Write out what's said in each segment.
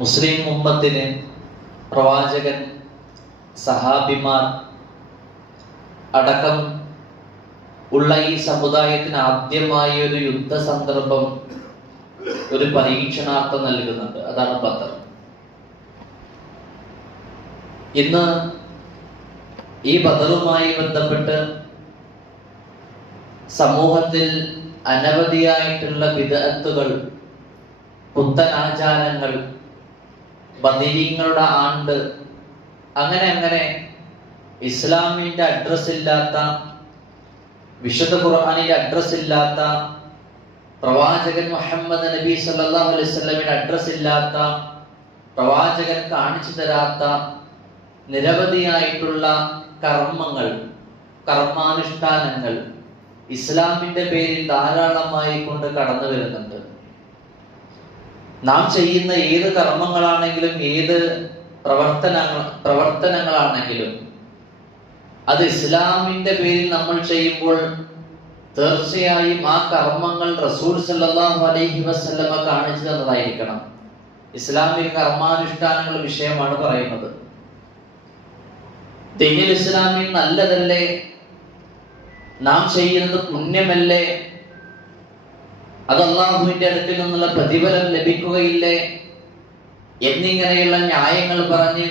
മുസ്ലിം ഉമ്മത്തിന് പ്രവാചകൻ, സഹാബിമാർ അടക്കം ഉള്ള ഈ സമുദായത്തിന് ആദ്യമായി ഒരു യുദ്ധ സന്ദർഭം, ഒരു പരീക്ഷണാർത്ഥം നൽകുന്നുണ്ട്. അതാണ് ബദർ. ഇന്ന് ഈ ബദറുമായി ബന്ധപ്പെട്ട് സമൂഹത്തിൽ അനവധിയായിട്ടുള്ള ബിദ്അത്തുകൾ, പുത്തൻ ആചാരങ്ങൾ, ബദരീങ്ങളുടെ ആണ്ട്, അങ്ങനെ ഇസ്ലാമിന്റെ അഡ്രസ് ഇല്ലാത്ത, വിശുദ്ധ ഖുർആനിന്റെ അഡ്രസ് ഇല്ലാത്ത, പ്രവാചകൻ മുഹമ്മദ് നബി സല്ലല്ലാഹു അലൈഹി വസല്ലമയുടെ അഡ്രസ് ഇല്ലാത്ത, പ്രവാചകൻ കാണിച്ചു തരാത്ത നിരവധിയായിട്ടുള്ള കർമ്മങ്ങൾ, കർമാനുഷ്ഠാനങ്ങൾ ഇസ്ലാമിന്റെ പേരിൽ ധാരാളമായി കൊണ്ട് കടന്നു വരുന്നുണ്ട്. നാം ചെയ്യുന്ന ഏത് കർമ്മങ്ങളാണെങ്കിലും, ഏത് പ്രവർത്തനങ്ങളാണെങ്കിലും അത് ഇസ്ലാമിന്റെ പേരിൽ നമ്മൾ ചെയ്യുമ്പോൾ തീർച്ചയായും ആ കർമ്മങ്ങൾ റസൂൽ സല്ലല്ലാഹു അലൈഹി വസല്ലമ കാണിച്ചു തന്നതായിരിക്കണം. ഇസ്ലാമിക കർമാനുഷ്ഠാനങ്ങൾ വിഷയമാണ് പറയുന്നത്. ദീനുൽ ഇസ്ലാമിൽ നല്ലതല്ലേ, നാം ചെയ്യുന്നത് പുണ്യമല്ലേ, അത് അല്ലാഹുവിന്റെ അടുക്കൽ നിന്നുള്ള പ്രതിഫലം ലഭിക്കുകയില്ലേ എന്നിങ്ങനെയുള്ള ന്യായങ്ങൾ പറഞ്ഞ്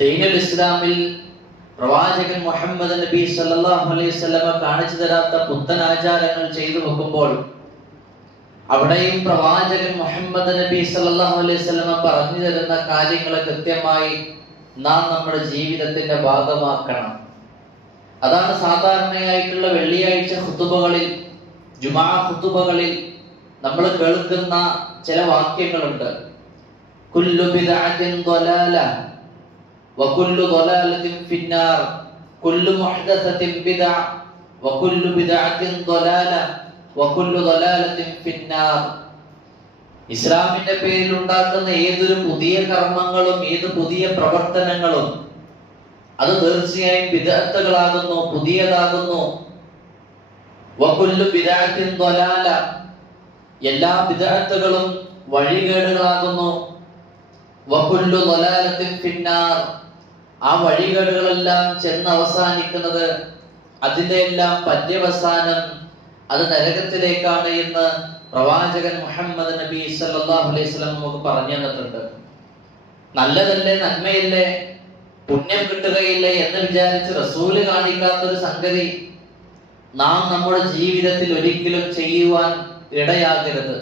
ദീനുൽ ഇസ്ലാമിൽ പ്രവാചകൻ മുഹമ്മദ് നബി സല്ലല്ലാഹു അലൈഹി വസല്ലമ കാണിച്ചു തരാത്ത പുത്തൻ ആചാരങ്ങൾ ചെയ്തു വെക്കുമ്പോൾ അവിടെയും പ്രവാചകൻ മുഹമ്മദ് നബി സല്ലല്ലാഹു അലൈഹി വസല്ലമ പറഞ്ഞു തരുന്ന കാര്യങ്ങൾ കൃത്യമായി നാം നമ്മുടെ ജീവിതത്തിന്റെ ഭാഗമാക്കണം. അതാണ് സാധാരണയായിട്ടുള്ള വെള്ളിയാഴ്ച ഖുതുബകളിൽ, ജുമാ ഖുതുബകളിൽ നമ്മൾ കേൾക്കുന്ന ചില വാക്യങ്ങളുണ്ട്. കുല്ലു ബിദ്അത്തിൻ ളലാല വകുല്ലു ളലാലത്തിൻ ഫിന്നാർ, കുല്ലു മുഹ്ദസത്തിൻ ബിദ്അ വകുല്ലു ബിദ്അത്തിൻ ളലാല വകുല്ലു ളലാലത്തിൻ ഫിന്നാർ. ഇസ്ലാമിന്റെ പേരിൽ ഉണ്ടാക്കുന്ന ഏതൊരു പുതിയ കർമ്മങ്ങളും, ഏത് പുതിയ പ്രവർത്തനങ്ങളും അത് തീർച്ചയായും ബിദ്അത്തുകളാകുന്നു, പുതിയതാകുന്നു. വകുല്ലു ബിദ്അത്തിൻ ളലാല, എല്ലാ ബിദ്അത്തുകളും വഴികേടുകളാകുന്നു. വകുല്ലു ളലാലത്തിൻ ഫിന്നാർ, ആ വഴികേടുകളെല്ലാം ചെന്ന് അവസാനിക്കുന്നത്, അതിന്റെ എല്ലാം പര്യവസാനം അത് നരകത്തിലേക്കാണ് എന്ന് പ്രവാചകൻ മുഹമ്മദ് നബി സല്ലല്ലാഹു അലൈഹി വസല്ലം നമുക്ക് പറഞ്ഞു തന്നിട്ടുണ്ട്. നല്ലതല്ലേ, നന്മയല്ലേ, പുണ്യം കിട്ടുകയില്ലേ എന്ന് വിചാരിച്ച് റസൂല് കാണിക്കാത്തൊരു സംഗതി നാം നമ്മുടെ ജീവിതത്തിൽ ഒരിക്കലും ചെയ്യുവാൻ ഇടയാകരുത്.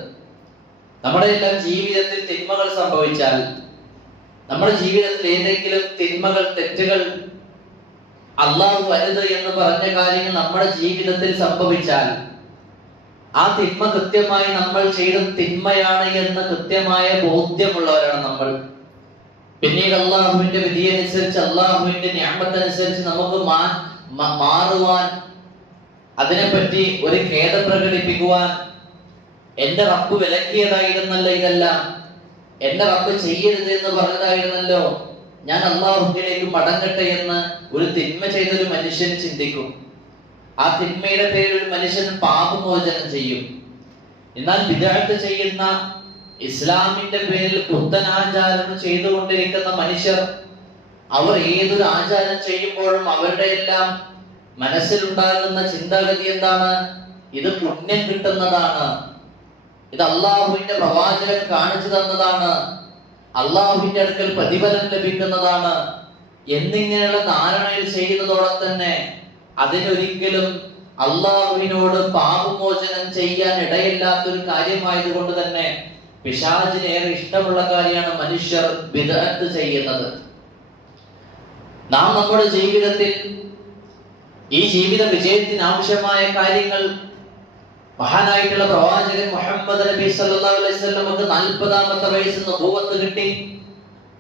നമ്മുടെ എല്ലാം ജീവിതത്തിൽ തിന്മകൾ സംഭവിച്ചാൽ, നമ്മുടെ ജീവിതത്തിൽ ഏതെങ്കിലും തിന്മകൾ, തെറ്റുകൾ, അല്ലാഹു വലുത് എന്ന് പറഞ്ഞ കാര്യങ്ങൾ നമ്മുടെ ജീവിതത്തിൽ സംഭവിച്ചാൽ ആ തിന്മ കൃത്യമായി നമ്മൾ ചെയ്ത തിന്മയാണ് എന്ന് കൃത്യമായ ബോധ്യമുള്ളവരാണ് നമ്മൾ. പിന്നീട് അള്ളാഹുവിന്റെ വിധിയനുസരിച്ച്, അള്ളാഹുവിന്റെ നിഅമത്തനുസരിച്ച് നമുക്ക് മാറുവാൻ, അതിനെപ്പറ്റി ഒരു ഖേദം പ്രകടിപ്പിക്കുവാൻ, എന്റെ റബ്ബ് വിലക്കിയതായിരുന്നല്ലോ ഇതെല്ലാം, എന്റെ റബ്ബ് ചെയ്യരുത് എന്ന് പറഞ്ഞതായിരുന്നല്ലോ, ഞാൻ അള്ളാഹുവിലേക്ക് മടങ്ങട്ടെ എന്ന് ഒരു തിന്മ ചെയ്തൊരു മനുഷ്യൻ ചിന്തിക്കും. ആ തിന്മയുടെ പേരിൽ ഒരു മനുഷ്യൻ പാപമോചനം ചെയ്യും. എന്നാൽ ബിദ്അത്ത് ചെയ്യുന്ന, ഇസ്ലാമിന്റെ പേരിൽ പുത്തൻ ആചാരം ചെയ്തുകൊണ്ടിരിക്കുന്ന മനുഷ്യർ, അവർ ഏതൊരു ആചാരം ചെയ്യുമ്പോഴും അവരുടെ എല്ലാം മനസ്സിലുണ്ടാകുന്ന ചിന്താഗതി എന്താണ്? ഇത് പുണ്യം കിട്ടുന്നതാണ്, ഇത് അള്ളാഹുവിന്റെ പ്രവാചകൻ കാണിച്ചു തന്നതാണ്, അള്ളാഹുവിന്റെ അടുക്കൽ പ്രതിഫലം ലഭിക്കുന്നതാണ് എന്നിങ്ങനെയുള്ള ധാരണയിൽ ചെയ്യുന്നതോടെ തന്നെ അതിനൊരിക്കലും അള്ളാഹുവിനോട് പാപമോചനം ചെയ്യാൻ ഇടയില്ലാത്തൊരു കാര്യമായതുകൊണ്ട് തന്നെ പിശാചിന് ഏറെ ഇഷ്ടമുള്ള കാര്യമാണ് മനുഷ്യർ ബിദ്അത്ത് ചെയ്യുന്നത്. നാം നമ്മുടെ ജീവിതത്തിൽ ഈ ജീവിത വിജയത്തിന് ആവശ്യമായ കാര്യങ്ങൾ മഹാനായിട്ടുള്ള പ്രവാചകൻ മുഹമ്മദ് നബി സല്ലല്ലാഹു അലൈഹി വസല്ലമക്ക് 40-ാമത്തെ വയസ്സിൽ നബുവത്ത് കിട്ടി.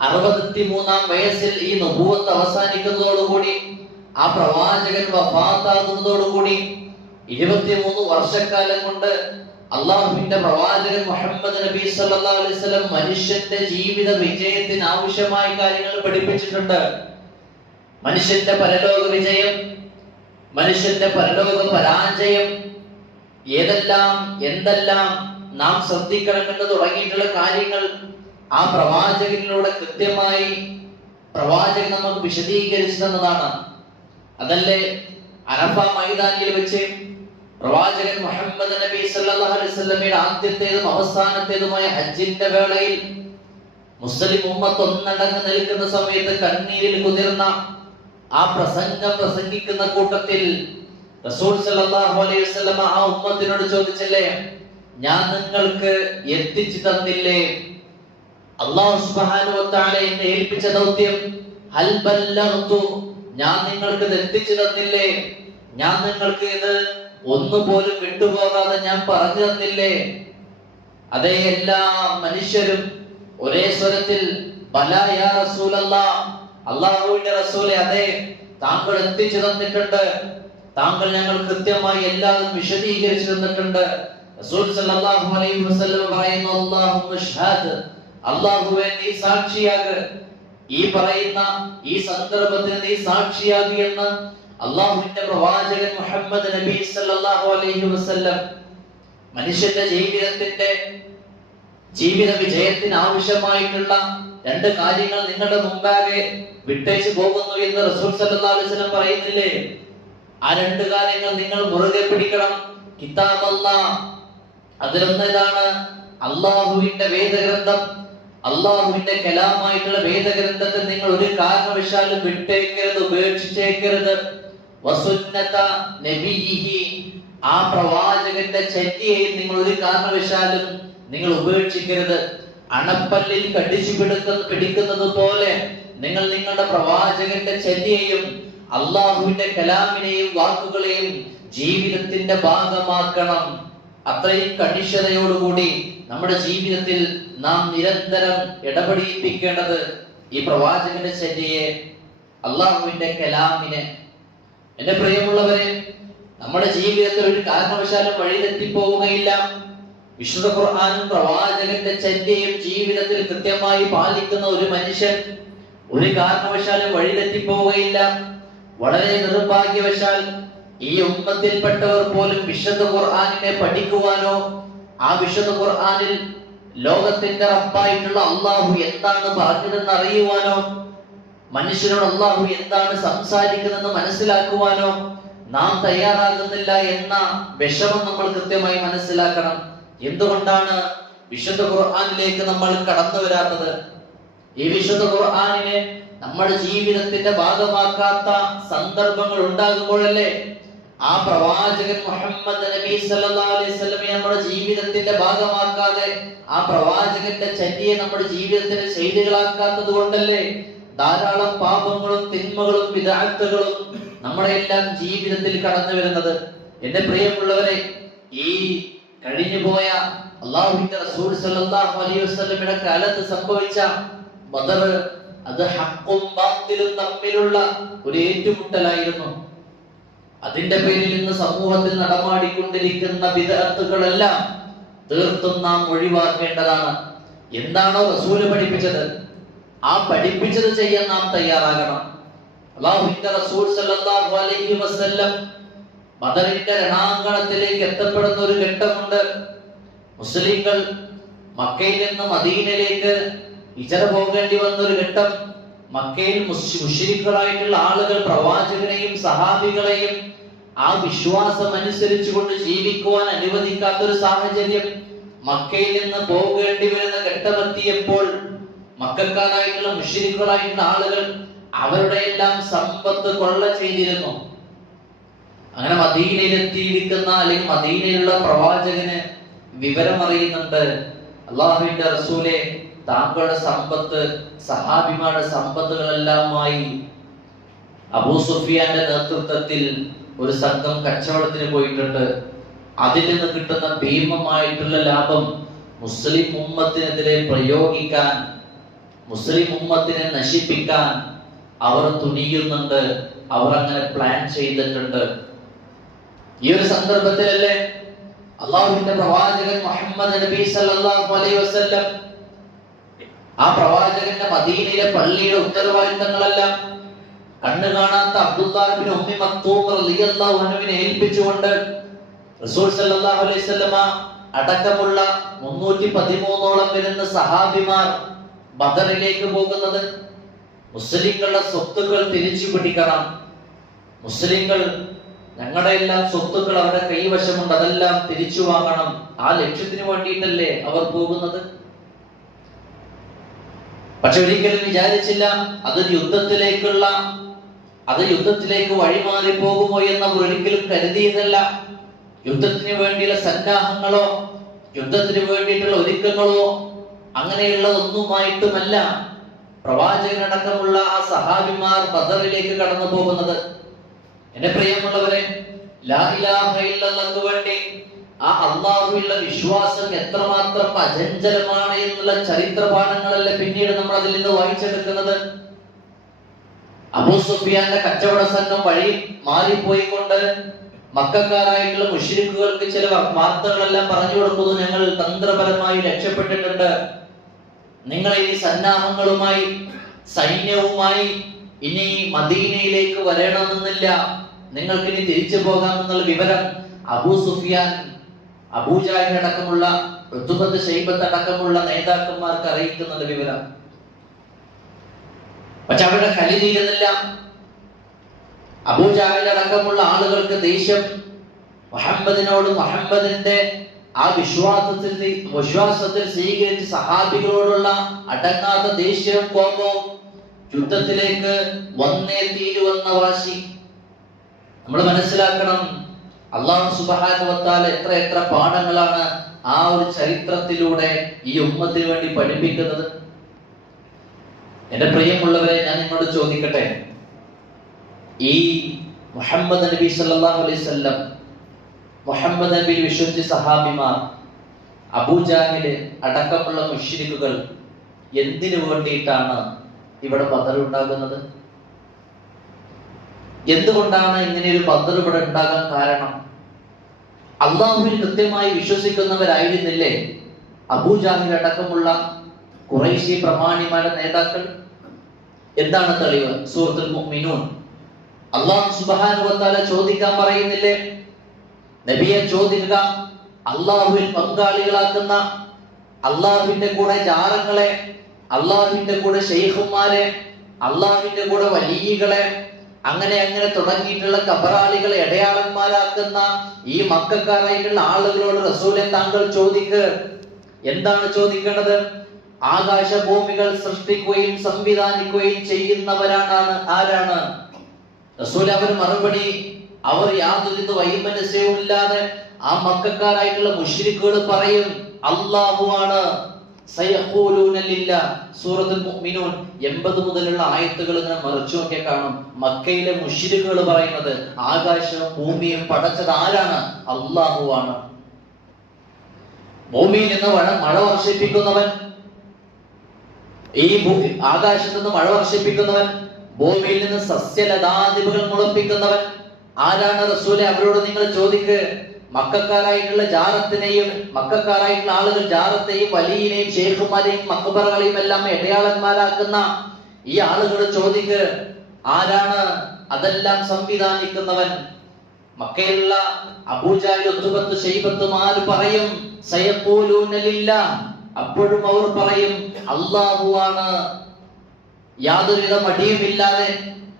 63-ാം വയസ്സിൽ ഈ നബുവത്ത് അവസാനിക്കുന്നതോടുകൂടി, ആ പ്രവാചകൻ വഫാത്താകുന്നതോടുകൂടി 23 വർഷക്കാലം കൊണ്ട് അള്ളാഹുവിന്റെ പ്രവാചകൻ മുഹമ്മദ് നബി സല്ലല്ലാഹു അലൈഹി വസല്ലം മനുഷ്യന്റെ ജീവിത വിജയത്തിന് ആവശ്യമായ കാര്യങ്ങൾ പഠിപ്പിച്ചിട്ടുണ്ട്. മനുഷ്യന്റെ പരലോക വിജയം, മനുഷ്യന്റെ പരലോക പരാജയം, എന്തെല്ലാം നാം ശ്രദ്ധിക്കണമെന്ന് തുടങ്ങിയിട്ടുള്ള കാര്യങ്ങൾ ആ പ്രവാചകനിലൂടെ കൃത്യമായി പ്രവാചകൻ നമുക്ക് വിശദീകരിച്ചു തന്നതാണ്. അതല്ലേ അറഫ മൈതാനിൽ വെച്ച് പ്രവാചകൻ മുഹമ്മദ് നബി സല്ലല്ലാഹു അലൈഹി വസല്ലമയുടെ ആദ്യത്തേതും അവസാനത്തേതുമായ ഹജ്ജിന്റെ വേളയിൽ മുസ്ലിം ഉമ്മത്ത് ഒന്നടങ്ങ് നിൽക്കുന്ന സമയത്ത് കണ്ണീരിൽ കുതിർന്ന ആ പ്രസംഗം പ്രസംഗിക്കുന്ന കൂട്ടത്തിൽ റസൂൽ സല്ലല്ലാഹു അലൈഹി വസല്ലമ ആ ഉമ്മത്തിനോട് ചോദിച്ചില്ലേ, ഞാൻ നിങ്ങൾക്ക് എത്തിച്ചു തന്നില്ലേ? അല്ലാഹു സുബ്ഹാനഹു വ തആല എന്നെ ഏൽപ്പിച്ച ദൗത്യം ഹൽ ബല്ലഗ്തു, ഞാൻ നിങ്ങൾക്ക് ഇത് എത്തിച്ചു തന്നില്ലേ? ഞാൻ നിങ്ങൾക്ക് ഇത് ഒന്നുപോലും വിട്ടുപോകാതെ ഞാൻ പറഞ്ഞു തന്നില്ലേ? അതേ, എല്ലാ മനുഷ്യരും ഒരേ സ്വരത്തിൽ ബലാ യാ റസൂലല്ലാഹ്, അല്ലാഹുവിന്റെ റസൂലേ, അതെ താങ്കൾ എത്തിച്ചു തന്നിട്ടുണ്ട്, താങ്കൾ ഞങ്ങൾ കൃത്യമായി എല്ലാം വിശദീകരിച്ചു തന്നിട്ടുണ്ട്. റസൂൽ സല്ലല്ലാഹു അലൈഹി വസല്ലം പറയുന്നു, അല്ലാഹുമ്മ ഷ്ഹദ്, അല്ലാഹുവേ നീ സാക്ഷിയാക്, ഈ പറയുന്ന ഈ സന്ദർഭത്തിന് നീ സാക്ഷിയാകി എന്ന് അല്ലാഹുവിന്റെ പ്രവാചകൻ മുഹമ്മദ് നബി സല്ലല്ലാഹു അലൈഹി വസല്ലം മനുഷ്യന്റെ ജീവിത വിജയത്തിന് ആവശ്യമായിട്ടുള്ള രണ്ട് കാര്യങ്ങൾ നിങ്ങളുടെ മുമ്പാകെ വിട്ടേച്ചു പോകുന്നു എന്ന് റസൂൽ സല്ലല്ലാഹു അലൈഹി വസല്ലം പറയുന്നില്ലേ? ആ രണ്ട് കാര്യങ്ങൾ നിങ്ങൾ മുറുകെ പിടിക്കണം. കിതാബല്ലാഹ്, അതിലൊന്ന് ഇതാണ്, അല്ലാഹുവിന്റെ വേദഗ്രന്ഥം, അല്ലാഹുവിന്റെ കലാമായിട്ടുള്ള വേദഗ്രന്ഥത്തെ നിങ്ങൾ ഒരു കാരണവശാലും വിട്ടേക്കരുത്, ഉപേക്ഷിച്ചേക്കരുത്. വസുന്നത നബിയിഹി, ആ പ്രവാചകന്റെ ചര്യയെ നിങ്ങൾ ഒരു കാരണവശാലും നിങ്ങൾ ഉപേക്ഷിക്കരുത്. അണപ്പല്ലിൽ കടിച്ചു പിടിക്കുന്നത് പോലെ നിങ്ങൾ നിങ്ങളുടെ പ്രവാചകന്റെ ചര്യയും അള്ളാഹുവിന്റെ കലാമിനെയും വാക്കുകളെയും ജീവിതത്തിന്റെ ഭാഗമാക്കണം. അത്രയും കണിശതയോടുകൂടി നമ്മുടെ ജീവിതത്തിൽ നാം നിരന്തരം ഇടപെടിപ്പിക്കേണ്ടത് ഈ പ്രവാചകന്റെ ചര്യയെ, അള്ളാഹുവിന്റെ കലാമിനെ. എന്റെ പ്രിയമുള്ളവരെ, നമ്മുടെ ജീവിതത്തിൽ ഒരു കാരണവശാലും വഴിതെറ്റിപ്പോവുകയില്ല. വിശുദ്ധ ഖുർആനും പ്രവാചകന്റെ ചര്യയും ജീവിതത്തിൽ കൃത്യമായി പാലിക്കുന്ന ഒരു മനുഷ്യൻ ഒരു കാരണവശാലും വഴിതെറ്റിപ്പോവുകയില്ല. വളരെ നിർഭാഗ്യവശാൽ ഈ ഉമ്മത്തിൽപ്പെട്ടവർ പോലും വിശുദ്ധ ഖുർആനിനെ പഠിക്കുവാനോ ആ വിശുദ്ധ ഖുർആനിൽ ലോകത്തിന്റെ റബ്ബായിട്ടുള്ള അള്ളാഹു എന്താണ് പറഞ്ഞതെന്ന് അറിയുവാനോ മനുഷ്യനോട് അള്ളാഹു എന്താണ് സംസാരിക്കുന്നതെന്ന് മനസ്സിലാക്കുവാനോ നാം തയ്യാറാകുന്നില്ല എന്ന വിഷമം നമ്മൾ കൃത്യമായി മനസ്സിലാക്കണം. എന്തുകൊണ്ടാണ് വിശുദ്ധ ഖുർആനിലേക്ക് നമ്മൾ കടന്നു വരാത്തത്? ഈ വിശുദ്ധ ഖുർആനിനെ നമ്മുടെ ജീവിതത്തിന്റെ ഭാഗമാക്കാത്ത സന്ദർഭങ്ങൾ ഉണ്ടാകുമ്പോഴല്ലേ ആ പ്രവാചകൻ മുഹമ്മദ് നബി സല്ലല്ലാഹു അലൈഹി വസല്ലമയെ നമ്മുടെ ജീവിതത്തിന്റെ ഭാഗമാക്കാതെ ആ പ്രവാചകന്റെ ചര്യയെ നമ്മുടെ ജീവിതത്തിന്റെ ശൈലികളാക്കാത്തത് കൊണ്ടല്ലേ ധാരാളം പാപങ്ങളും തിന്മകളും വിദഅത്തുകളും നമ്മുടെ എല്ലാം ജീവിതത്തിൽ കടന്നു വരുന്നത്. എന്റെ പ്രിയമുള്ളവരെ, ഈ കഴിഞ്ഞുപോയ അല്ലാഹുവിന്റെ റസൂൽ സല്ലല്ലാഹു അലൈഹി വസല്ലമയുടെ കാലത്ത് സംഭവിച്ച ബദർ, അത് ഹഖും ബാത്തിലും തമ്മിലുള്ള ഒരു ഏറ്റുമുട്ടലായിരുന്നു. അതിന്റെ പേരിൽ ഇന്ന് സമൂഹത്തിൽ നടമാടിക്കൊണ്ടിരിക്കുന്ന ബിദ്അത്തുകളെല്ലാം തീർത്തും നാം ഒഴിവാക്കേണ്ടതാണ്. എന്താണോ റസൂല് പഠിപ്പിച്ചത് ആ പഠിപ്പിച്ചത് ചെയ്യാൻ നാം തയ്യാറാകണം. അല്ലാഹുവിന്റെ റസൂൽ സല്ലല്ലാഹു അലൈഹി വസല്ലം ബദറിന്റെ രണാങ്കണത്തിലേക്ക് എത്തപ്പെടുന്ന ഒരു ഘട്ടമുണ്ട്. മുസ്ലിങ്ങൾ മക്കയിൽ നിന്ന് മദീനയിലേക്ക് ഹിജ്റ പോകേണ്ടി വന്ന ഒരു ഘട്ടം. മക്കയിൽ മുശ്രിക്കുകളായിട്ടുള്ള ആളുകൾ പ്രവാചകനെയും സഹാബികളെയും ആ വിശ്വാസം അനുസരിച്ചുകൊണ്ട് ജീവിക്കുവാൻ അനുവദിക്കാത്ത ഒരു സാഹചര്യം. മക്കയിൽ നിന്ന് പോകേണ്ടി വരുന്ന ഘട്ടമെത്തിയപ്പോൾ മക്കക്കാരായിട്ടുള്ള മുശ്രിക്കുകളായിട്ടുള്ള ആളുകൾ അവരുടെ എല്ലാം സമ്പത്ത് കൊള്ള ചെയ്തിരുന്നു. അങ്ങനെ മദീനയിലെത്തിയിരിക്കുന്ന അല്ലെങ്കിൽ മദീനയിലുള്ള പ്രവാചകന് വിവരം അറിയുന്നുണ്ട്, അല്ലാഹുവിന്റെ റസൂലേ, താങ്കളുടെ സമ്പത്ത്, സഹാബിമാരുടെ സമ്പത്തുകളെല്ലാമായി അബൂ സുഫിയാന്റെ നേതൃത്വത്തിൽ ഒരു സംഘം കച്ചവടത്തിന് പോയിട്ടുണ്ട്. അതിൽ നിന്ന് കിട്ടുന്ന ഭീമമായിട്ടുള്ള ലാഭം മുസ്ലിം ഉമ്മത്തിനെതിരെ പ്രയോഗിക്കാൻ, മുസ്ലിം ഉമ്മത്തിനെ നശിപ്പിക്കാൻ അവർ തുനിയുന്നുണ്ട്. അവർ അങ്ങനെ പ്ലാൻ ചെയ്തിട്ടുണ്ട്. ഈ ഒരു സന്ദർഭത്തിലല്ലേ അല്ലാഹുവിന്റെ പ്രവാചകൻ മുഹമ്മദ് നബി സല്ലല്ലാഹു അലൈഹി വസല്ലം ആ പ്രവാചകന്റെ മദീനയിലെ പള്ളിയുടെ ഉത്തരവാദിത്തങ്ങളെല്ലാം കണ്ണു കാണാത്ത അബ്ദുല്ലാഹ് ഇബ്നു ഉമ്മി മക്തൂം റളിയല്ലാഹു അൻഹുവിനെ ഏൽപ്പിച്ചുകൊണ്ട് റസൂൽ സല്ലല്ലാഹു അലൈഹി വസല്ലമ അടക്കമുള്ള 313ഓളം വരുന്ന സഹാബിമാർ ബദറിലേക്ക് പോകുന്നത്? മുസ്ലിങ്ങളുടെ സ്വത്തുക്കൾ തിരിച്ചു പിടിക്കണം. മുസ്ലിങ്ങൾ ഞങ്ങളുടെ എല്ലാം സ്വത്തുക്കൾ അവരുടെ കൈവശമുണ്ട്, അതെല്ലാം തിരിച്ചു വാങ്ങണം. ആ ലക്ഷ്യത്തിന് വേണ്ടിയിട്ടല്ലേ അവർ പോകുന്നത്. പക്ഷെ ഒരിക്കലും വിചാരിച്ചില്ല അത് യുദ്ധത്തിലേക്ക് വഴിമാറി പോകുമോ എന്ന് അവർ ഒരിക്കലും കരുതിയതല്ല. യുദ്ധത്തിന് വേണ്ടിയുള്ള സന്നാഹങ്ങളോ യുദ്ധത്തിന് വേണ്ടിയിട്ടുള്ള ഒരുക്കങ്ങളോ അങ്ങനെയുള്ളതൊന്നുമായിട്ടുമല്ല പ്രവാചകനടക്കമുള്ള ആ സഹാബിമാർ ബദറിലേക്ക് കടന്നു പോകുന്നത്. എന്റെ പ്രിയമുള്ളവരെ, ലാ ഇലാഹ ഇല്ലല്ലാഹ്ക്ക് വേണ്ടി ആ അള്ളാഹുവിലുള്ള വിശ്വാസം എത്രമാത്രം അചഞ്ചലമാണ് എന്നുള്ള ചരിത്ര പാഠങ്ങളല്ലേ പിന്നീട് നമ്മൾ അതിൽ നിന്ന് വായിച്ചെടുക്കുന്നത്. അബൂ സുഫിയാന്റെ കച്ചവട സംഘം വഴി മാറിപ്പോയിക്കൊണ്ട് മക്കക്കാരായിട്ടുള്ള മുശ്രിക്കുകൾക്ക് ചില വാർത്തകളെല്ലാം പറഞ്ഞു കൊടുക്കുന്നു. ഞങ്ങൾ തന്ത്രപരമായി രക്ഷപ്പെട്ടിട്ടുണ്ട്, നിങ്ങൾ ഈ സന്നാഹങ്ങളുമായി സൈന്യവുമായി ഇനി മദീനയിലേക്ക് വരണമെന്നില്ല, നിങ്ങൾക്ക് ഇനി തിരിച്ചു പോകാമെന്നുള്ള വിവരം അബൂ സുഫിയാൻ, അബൂജഹൽ അടക്കമുള്ള ഉത്ബത്ത് ശൈബത്ത് അടക്കമുള്ള നേതാക്കന്മാർക്ക് അറിയിക്കുന്നുണ്ട് വിവരം. പക്ഷെ അവരുടെ കലി തീരുന്നില്ല. അബൂജഹൽ അടക്കമുള്ള ആളുകൾക്ക് ദേഷ്യം മുഹമ്മദിനോട്, മുഹമ്മദിന്റെ ആ വിശ്വാസത്തിൽ സ്വീകരിച്ച സഹാബികളോടുള്ള അടങ്ങാത്ത ദേഷ്യവും കോപവും, യുദ്ധത്തിലേക്ക് വന്നേ തീരുവെന്ന വാശി. നമ്മൾ മനസ്സിലാക്കണം, അല്ലാഹു സുബ്ഹാനഹു വ തആല എത്ര പാഠങ്ങളാണ് ആ ഒരു ചരിത്രത്തിലൂടെ ഈ ഉമ്മത്തിന് വേണ്ടി പഠിപ്പിക്കുന്നത്. എന്റെ പ്രിയമുള്ളവരെ, ഞാൻ നിങ്ങളോട് ചോദിക്കട്ടെ, ഈ മുഹമ്മദ് നബി സല്ലല്ലാഹു അലൈഹി വസല്ലം, മുഹമ്മദ് നബി വിശ്വസിച്ച സഹാബിമാർ, അബൂജഹൽ അടക്കമുള്ള മുശ്രിക്കുകൾ എന്തിനു വേണ്ടിയിട്ടാണ് ഇവിടെ ബദർ ഉണ്ടാകുന്നത്? എന്തുകൊണ്ടാണ് ഇങ്ങനെ ഒരു ബദർ ഇവിടെ ഉണ്ടാകാൻ കാരണം? അള്ളാഹുവിൽ കൃത്യമായി വിശ്വസിക്കുന്നവരായിരുന്നില്ലേ അബൂജഹൽ അടക്കമുള്ള ഖുറൈശി പ്രമാണിമാരുടെ നേതാക്കൾ? എന്താണ് തെളിവ്? സൂറത്തുൽ മുഅ്മിനൂൻ അല്ലാഹു സുബ്ഹാനഹു വ തആല ചോദിക്കാൻ പറയുന്നില്ലേ, നബിയെ ചോദിക്കുക, അള്ളാഹുവിൽ പങ്കാളികളാക്കുന്ന, അള്ളാഹുവിന്റെ കൂടെ ജാറങ്ങളെ, അള്ളാഹുവിന്റെ കൂടെ ശൈഖുമാരെ, അള്ളാഹുവിന്റെ കൂടെ വലിയകളെ, അങ്ങനെ തുടങ്ങിയിട്ടുള്ള കബറാളികളെ ഇടയാളന്മാരാക്കുന്ന ഈ മക്കക്കാരായിട്ടുള്ള ആളുകളോട് റസൂലെ താങ്കൾ ചോദിക്ക്. എന്താണ് ചോദിക്കേണ്ടത്? ആകാശഭൂമികൾ സൃഷ്ടിക്കുകയും സംവിധാനിക്കുകയും ചെയ്യുന്നവരാണ് ആരാണ്? റസൂൽ അവർ മറുപടി, അവർ യാതൊരു വൈമനസ്യവും ഇല്ലാതെ ആ മക്കക്കാരായിട്ടുള്ള മുശ്രിക്കുകൾ പറയും, അല്ലാഹു ആണ്. സയഖൂലൂന ലില്ലാഹ്. സൂറത്തുൽ മുഅ്മിനൂൻ 80 മുതലുള്ള ആയത്തുകൾ ഇങ്ങനെ മറിച്ചു നോക്കിയാൽ കാണും, മക്കയിലെ മുശ്രിക്കുകൾ പറയുന്നത് ആകാശവും ഭൂമിയും പടച്ചത് ആരാണ്? അല്ലാഹു ആണ്. ഭൂമിയിൽ നിന്ന് മഴ വർഷിപ്പിക്കുന്നവൻ, ഈ ആകാശത്ത് നിന്ന് മഴ വർഷിപ്പിക്കുന്നവൻ, ഭൂമിയിൽ നിന്ന് സസ്യലതാദികൾ മുളപ്പിക്കുന്നവൻ ആരാണ്? റസൂലെ അവരോട് നിങ്ങൾ ചോദിക്ക്. മക്കക്കാരായിട്ടുള്ള ജാറത്തിനെയും, മക്കക്കാരായിട്ടുള്ള ആളുകൾ ജാറത്തെയും വലിയനെയും ഷേഖുമാരെയും മക്ബറകളെയും എല്ലാം ഇടയാളന്മാരാക്കുന്ന ഈ ആളുകൾ ചോദിക്ക്, ആരാണ് അതെല്ലാം സംവിധാനിക്കുന്നവൻ? മക്കയിലുള്ള അബൂജഹൽ, ഉത്ബത്ത് ശൈബത്തുമാർ പറയും സയഖൂലൂന ലില്ലാഹ്. അപ്പോഴും അവർ പറയും അല്ലാഹു ആണ്. യാതൊരുവിധ മടിയുമില്ലാതെ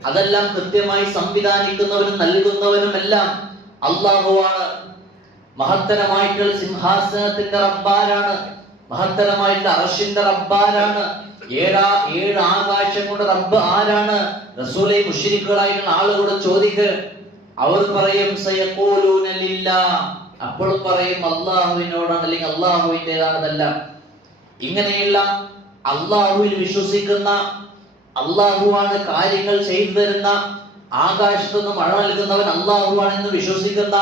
അതെല്ലാം കൃത്യമായി സംവിധാനിക്കുന്നവനും നൽകുന്നവനും എല്ലാം അല്ലാഹു ആണ്. മഹത്തരമായിട്ടുള്ള സിംഹാസനത്തിന്റെ റബ്ബാരാണ്, മഹത്തരമായിട്ടുള്ള അർശിന്റെ റബ്ബാരാണ്. ഏഴ് ആകാശം കൊണ്ട് റബ്ബ് ആരാണ്? റസൂലെ മുശ്രിക്കുകളായിട്ടുള്ള ആളുകളോട് ചോദിക്ക്. അവർ പറയും സയഖൂലൂന ലില്ലാഹ്. അപ്പോൾ പറയും അല്ലാഹുവിനോടാണ്, അല്ലെങ്കിൽ അല്ലാഹുവിൻ്റെതാണതെല്ലാം. ഇങ്ങനെയുള്ള അല്ലാഹുവിൽ വിശ്വസിക്കുന്ന, അല്ലാഹുവാണ് കാര്യങ്ങൾ ചെയ്തു തരുന്ന, ആകാശത്തുനിന്ന് മഴ നൽകുന്നവൻ അല്ലാഹുവാണെന്ന് വിശ്വസിക്കുന്ന,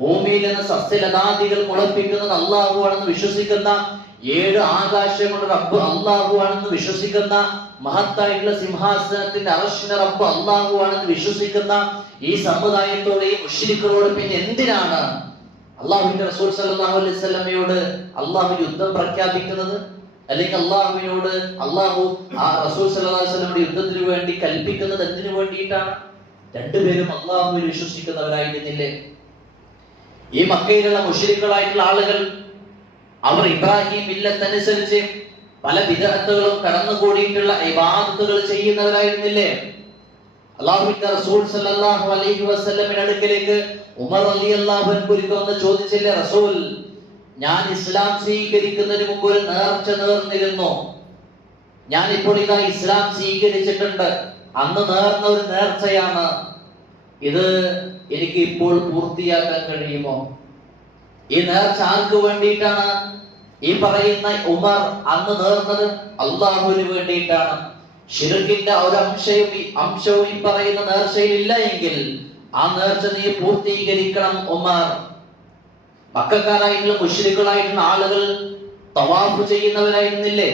ഭൂമിയിൽ നിന്ന് സസ്യലതാദികൾ മുളപ്പിക്കുന്നത് അല്ലാഹുവാണെന്ന് വിശ്വസിക്കുന്ന, 7 ആകാശം കൊണ്ട് റബ്ബ് അല്ലാഹുവാണെന്ന് വിശ്വസിക്കുന്ന, മഹത്തായിട്ടുള്ള സിംഹാസനത്തിന്റെ അർശിന്റെ റബ്ബ് അല്ലാഹുവാണെന്ന് വിശ്വസിക്കുന്ന ഈ സമുദായത്തോട്, ഈ മുശ്രിക്കുകളോട് പിന്നെ എന്തിനാണ് അല്ലാഹുവിന്റെ റസൂൽ സല്ലല്ലാഹു അലൈഹി വസല്ലമയോട് അല്ലാഹു യുദ്ധം പ്രഖ്യാപിക്കുന്നത്? അല്ലെങ്കിൽ അല്ലാഹുവിനോട് അല്ലാഹു ആ റസൂൽ സല്ലല്ലാഹു അലൈഹി വസല്ലമയുടെ യുദ്ധത്തിന് വേണ്ടി കൽപ്പിക്കുന്നത് എന്തിനു വേണ്ടിയിട്ടാണ്? രണ്ടുപേരും അല്ലാഹുവിൽ വിശ്വസിക്കുന്നവരായിരുന്നില്ലേ? ഈ മക്കയിലുള്ള മുശ്രിക്കുകളായിട്ടുള്ള ആളുകൾ അവർ ഇബ്രാഹിം മില്ലത്ത് അനുസരിച്ച് പല ബിദ്അത്തുകളും കടന്നുകൂടിയിട്ടുള്ള ഇബാദത്തുകൾ ചെയ്യുന്നവരായിരുന്നില്ലേ? അല്ലാഹുവിന്റെ റസൂൽ സല്ലല്ലാഹു അലൈഹി വസല്ലമയുടെ അടുക്കലേക്ക് ഉമർ റളിയല്ലാഹു അൻഹു ഒരിക്കൽ ചോദിച്ചില്ലേ, റസൂൽ, ഞാൻ ഇസ്ലാം സ്വീകരിക്കുന്നതിന് മുമ്പ് ഒരു നേർച്ച നേർന്നിരുന്നു. ഞാനിപ്പോൾ ഇതാ ഇസ്ലാം സ്വീകരിച്ചിട്ടുണ്ട്. അന്ന് നേർന്ന ഒരു നേർച്ചയാണ് ഇത്. എനിക്ക് ഇപ്പോൾ പൂർത്തിയാക്കാൻ കഴിയുമോ? ഈ നേർച്ച ആർക്ക് വേണ്ടിയിട്ടാണ്? ഈ പറയുന്ന ഉമർ അന്ന് നേർന്നത് അള്ളാഹുവിന് വേണ്ടിയിട്ടാണ്. ശിർക്കിന്റെ ഒരു അംശവും ഈ പറയുന്ന നേർച്ചയിൽ ഇല്ല എങ്കിൽ ആ നേർച്ച നീ പൂർത്തീകരിക്കണം ഉമർ. മക്കക്കാരായിട്ടുള്ള മുശ്രിക്കുകളായിട്ടുള്ള ആളുകൾ തവാഫ് ചെയ്യുന്നവരായിരുന്നില്ലേ?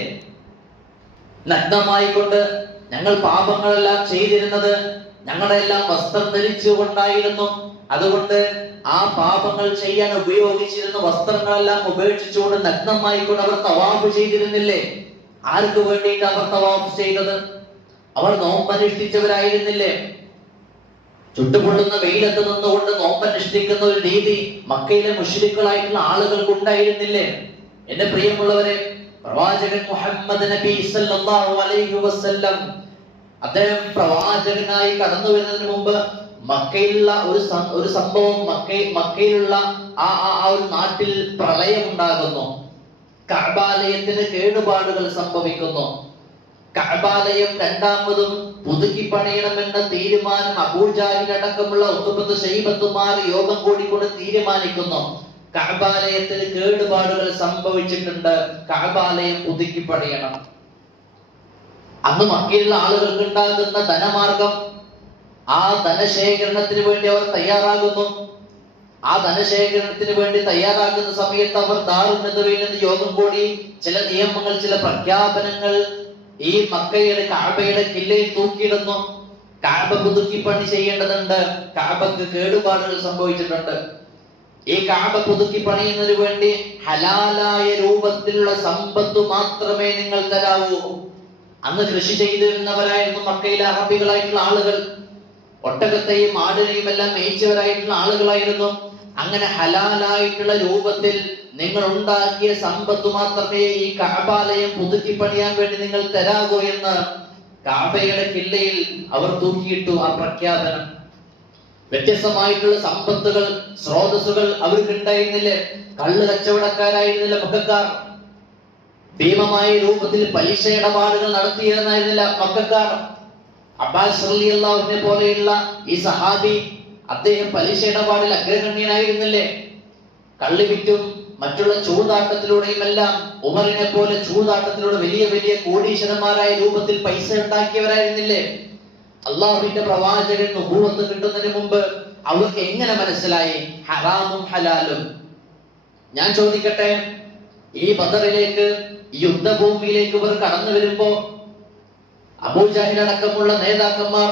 നഗ്നമായിക്കൊണ്ട് ഞങ്ങൾ പാപങ്ങളെല്ലാം ചെയ്തിരുന്നത് ഞങ്ങളുടെ എല്ലാം വസ്ത്രം ധരിച്ചുകൊണ്ടായിരുന്നു. അതുകൊണ്ട് ആ പാപങ്ങൾ ചെയ്യാൻ ഉപയോഗിച്ചിരുന്ന വസ്ത്രങ്ങളെല്ലാം ഉപേക്ഷിച്ചുകൊണ്ട് നഗ്നമായിക്കൊണ്ട് അവർ തവാഫ് ചെയ്തിരുന്നില്ലേ? ആർക്ക് വേണ്ടിയിട്ട് അവർ തവാഫ് ചെയ്തത്? അവർ നോമ്പനുഷ്ഠിച്ചവരായിരുന്നില്ലേ? ചുട്ടുപൊള്ളുന്ന വെയിലത്ത് നിന്നുകൊണ്ട് നോമ്പനുഷ്ഠിക്കുന്ന ഒരു രീതി മക്കയിലെ മുശ്രിക്കുകളായിട്ടുള്ള ആളുകൾക്ക് ഉണ്ടായിരുന്നില്ലേ? എന്റെ പ്രിയമുള്ളവരെ, പ്രവാചകൻ മുഹമ്മദ് നബി സല്ലല്ലാഹു അലൈഹി വസല്ലം അദ്ദേഹം പ്രവാചകനായി കടന്നു വരുന്നതിന് മുമ്പ് മക്കയിലുള്ള ഒരു സംഭവം, മക്കയിലുള്ള ആ ഒരു നാട്ടിൽ പ്രളയം ഉണ്ടാകുന്നു. കഅബാലയത്തിന് കേടുപാടുകൾ സംഭവിക്കുന്നു. കഅബാലയം രണ്ടാമതും പുതുക്കി പണിയണമെന്ന തീരുമാനം അബൂജാഹിൽ അടക്കമുള്ള ഉത്ബത്ത് ശൈബത്തുമാർ യോഗം കൂടിക്കൊണ്ട് തീരുമാനിക്കുന്നു. കഅബാലയത്തിന് കേടുപാടുകൾ സംഭവിച്ചിട്ടുണ്ട്, കഅബാലയം പുതുക്കി പണിയണം. അന്ന് മക്കയിലുള്ള ആളുകൾക്ക് ഉണ്ടാകുന്ന ധനമാർഗം, ആ ധനശേഖരണത്തിന് വേണ്ടി അവർ തയ്യാറാകുന്നു. ആ ധനശേഖരണത്തിന് വേണ്ടി തയ്യാറാക്കുന്ന സമയത്ത് അവർ ദാറുൽ നദവയിൽ നിന്ന് യോഗം കൂടി ചില നിയമങ്ങൾ, ചില പ്രഖ്യാപനങ്ങൾ ഈ മക്കയുടെ കഅബയുടെ കില്ലയിൽ തൂക്കിയിടുന്നു. കഅബ പുതുക്കി പണി ചെയ്യേണ്ടതുണ്ട്, കഅബക്ക് കേടുപാടുകൾ സംഭവിച്ചിട്ടുണ്ട്. ഈ കഅബ പുതുക്കി പണിയുന്നതിന് വേണ്ടി ഹലാലായ രൂപത്തിലുള്ള സമ്പത്ത് മാത്രമേ നിങ്ങൾ തരാവൂ. അന്ന് കൃഷി ചെയ്തിരുന്നവരായിരുന്നു മക്കയിലെ അറബികളായിട്ടുള്ള ആളുകൾ. ഒട്ടകത്തെയും ആടിനെയും എല്ലാം മേയിച്ചവരായിട്ടുള്ള ആളുകളായിരുന്നു. അങ്ങനെ ഹലാലായിട്ടുള്ള രൂപത്തിൽ നിങ്ങൾ ഉണ്ടാക്കിയ സമ്പത്ത് മാത്രമേ ഈ കഅബാലയം പുതുക്കി പണിയാൻ വേണ്ടി നിങ്ങൾ തരാകൂ എന്ന് കഅബയുടെ കില്ലയിൽ അവർ തൂക്കിയിട്ടു ആ പ്രഖ്യാപനം. വ്യത്യസ്തമായിട്ടുള്ള സമ്പത്തുകൾ, സ്രോതസ്സുകൾ അവർക്ക് ഉണ്ടായിരുന്നില്ലേ? കള്ള് കച്ചവടക്കാരായിരുന്നില്ല മക്കക്കാർ. ഭീമമായ രൂപത്തിൽ പലിശ ഇടപാടുകൾ നടത്തിയിരുന്നില്ല മക്കക്കാർ. അബ്ബാസ് റളിയല്ലാഹു അൻഹു പോലെയുള്ള ഈ സഹാബി, അദ്ദേഹം പലിശ ഇടപാടിൽ അഗ്രഗണ്യനായിരുന്നില്ലേ? കള്ളി വിറ്റും മറ്റുള്ള ചൂതാട്ടത്തിലൂടെയും എല്ലാം ഉമറിനെ പോലെ ചൂതാട്ടത്തിലൂടെ വലിയ വലിയ കോടീശ്വരന്മാരായ രൂപത്തിൽ പൈസ ഉണ്ടാക്കിയവരായിരുന്നില്ലേ? അള്ളാഹുവിന്റെ പ്രവാചകൻ നുബുവത്ത് കിട്ടുന്നതിന് മുമ്പ് അവർക്ക് എങ്ങനെ മനസ്സിലായി ഹറാമും ഹലാലും? ഞാൻ ചോദിക്കട്ടെ, ഈ ബദറിലേക്ക്, ഈ യുദ്ധഭൂമിയിലേക്ക് ഇവർ കടന്നു വരുമ്പോ അബൂജഹൽ അടക്കമുള്ള നേതാക്കന്മാർ